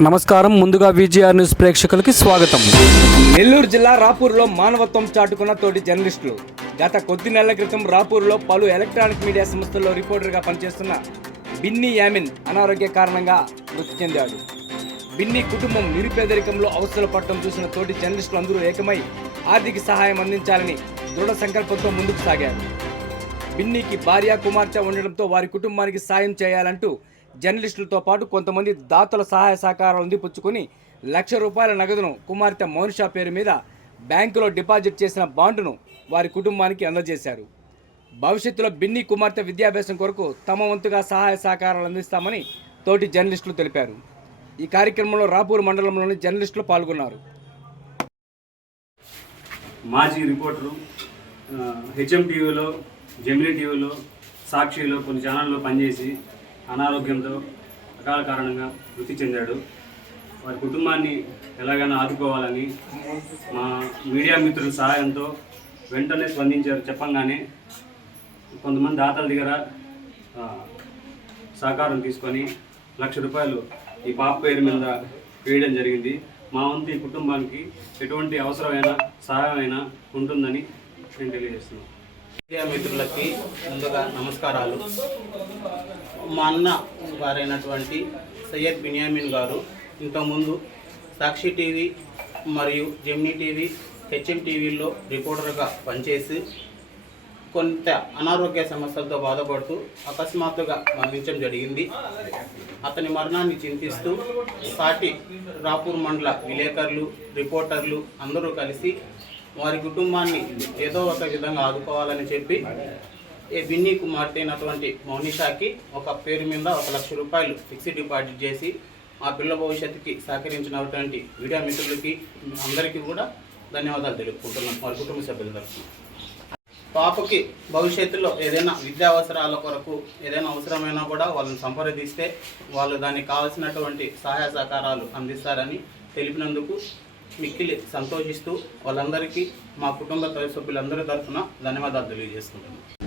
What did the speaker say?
నమస్కారం. ముందుగా VGR news ప్రేక్షకులకి స్వాగతం. నెల్లూరు జిల్లా రాపూర్లో మానవత్వం చాటుకున్న తోటి జర్నలిస్టులు. గత కొద్ది నెలల క్రితం రాపూర్లో పలు ఎలక్ట్రానిక్ మీడియా సంస్థల్లో రిపోర్టర్గా పనిచేస్తున్న బిన్నీ యామిన్ అనారోగ్య కారణంగా మృతి చెందాడు. బిన్నీ కుటుంబం నిరుపేదరికంలో అవసరాలు పడటం చూసిన తోటి జర్నలిస్టులు అందరూ ఏకమై ఆర్థిక సహాయం అందించాలని దృఢ సంకల్పంతో ముందుకు సాగారు. బిన్నీకి భార్య కుమార్తె ఉండడంతో వారి కుటుంబానికి సాయం చేయాలంటూ జర్నలిస్టులతో పాటు కొంతమంది దాతల సహాయ సహకారాలు అందిపుచ్చుకొని లక్ష రూపాయల నగదును కుమార్తె మౌనిషా పేరు మీద బ్యాంకులో డిపాజిట్ చేసిన బాండును వారి కుటుంబానికి అందజేశారు. భవిష్యత్తులో బిన్నీ కుమార్తె విద్యాభ్యాసం కొరకు తమ వంతుగా సహాయ సహకారాలు అందిస్తామని తోటి జర్నలిస్టులు తెలిపారు. ఈ కార్యక్రమంలో రాపూర్ మండలంలోని జర్నలిస్టులు పాల్గొన్నారు. మాజీ రిపోర్టరు హెచ్ఎం టీవీలో జమిలీ టీవీలో సాక్షిలో కొన్ని ఛానల్లో పనిచేసి అనారోగ్యంతో అకాల కారణంగా మృతి చెందాడు. వారి కుటుంబాన్ని ఎలాగైనా ఆదుకోవాలని మా మీడియా మిత్రుల సహాయంతో వెంటనే స్పందించారు చెప్పంగానే కొంతమంది దాతల దగ్గర సహకారం తీసుకొని లక్ష రూపాయలు ఈ పాప పేరు మీద వేయడం జరిగింది. మా వంతు ఈ కుటుంబానికి ఎటువంటి అవసరమైన సహాయమైనా ఉంటుందని నేను తెలియజేస్తున్నాను. మీడియా మిత్రులకి ముందుగా నమస్కారాలు. మా అన్న గారైనటువంటి సయ్యద్ బిన్యామిన్ గారు ఇంతకుముందు సాక్షి టీవీ మరియు జెమ్నీ టీవీ హెచ్ఎం టీవీల్లో రిపోర్టర్గా పనిచేసి కొంత అనారోగ్య సమస్యలతో బాధపడుతూ అకస్మాత్తుగా మరణించడం జరిగింది. అతని మరణాన్ని చింతిస్తూ సాటి రాపూర్ మండల విలేకరులు రిపోర్టర్లు అందరూ కలిసి వారి కుటుంబాన్ని ఏదో ఒక విధంగా ఆదుకోవాలని చెప్పి ఏ బిన్నీ కుమార్తె అయినటువంటి మౌనిషాకి ఒక పేరు మీద ఒక లక్ష రూపాయలు ఫిక్స్డ్ డిపాజిట్ చేసి మా పిల్ల భవిష్యత్తుకి సహకరించినటువంటి మీడియా మిత్రులకి అందరికీ కూడా ధన్యవాదాలు తెలుపుకుంటున్నాం వారి కుటుంబ సభ్యుల తరఫున. పాపకి భవిష్యత్తులో ఏదైనా విద్యా అవసరాల కొరకు ఏదైనా అవసరమైనా కూడా వాళ్ళని సంప్రదిస్తే వాళ్ళు దానికి కావాల్సినటువంటి సహాయ సహకారాలు అందిస్తారని తెలిపినందుకు మిక్కిలి సంతోషిస్తూ వాళ్ళందరికీ మా కుటుంబ సభ్యులందరి తరఫున ధన్యవాదాలు తెలియజేసుకుంటున్నాను